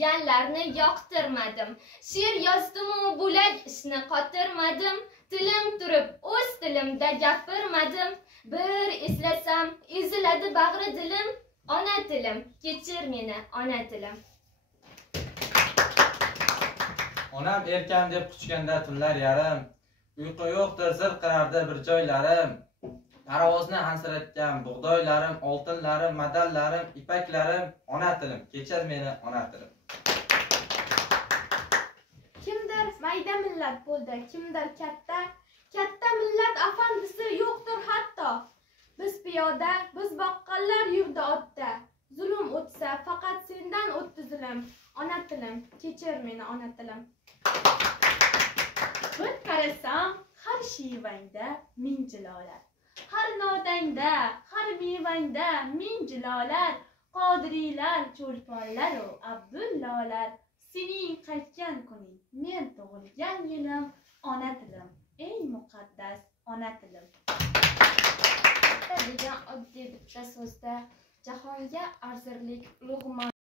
o'qiganlarni yoqtirmadim. She'r yozdim-u bo'lak ishni qotirmadim. Tilim turib o'z tilimda gapirmadim. Bir eslasam eziladi bag'ri dilim. Ona tilim, kechir meni ona tilim. Onam erkam deb quchganda tunlar yarim, uyqu yo'qdir zirqirardi bir joylarim. Parovozni hansiratgan bug'doylarim, oltinlarim, madallarim, ipaklarim, ona tilim, kechir meni ona tilim. Kimdir mayda millat bo'ldi, kimdir katta. Katta millat afandisi yo'qdir hatto. Biz piyoda, biz boqqanlar yurdi otda. Zulm o'tsa, faqat sendan o'tdi zulm. Ona tilim, kechir meni ona tilim. Bir qarasam, har shivangda ming jilolar. Har nodangda, har mevangda ming jilolar. Qodiriylar, cho'lponlar u Abdullolar. Sening qaytgan kuning, men tug'ilgan yilim, ona tilim, eng muqaddas ona tilim. Degan oddiy bitta so'zda jahonga arzirlik ulug'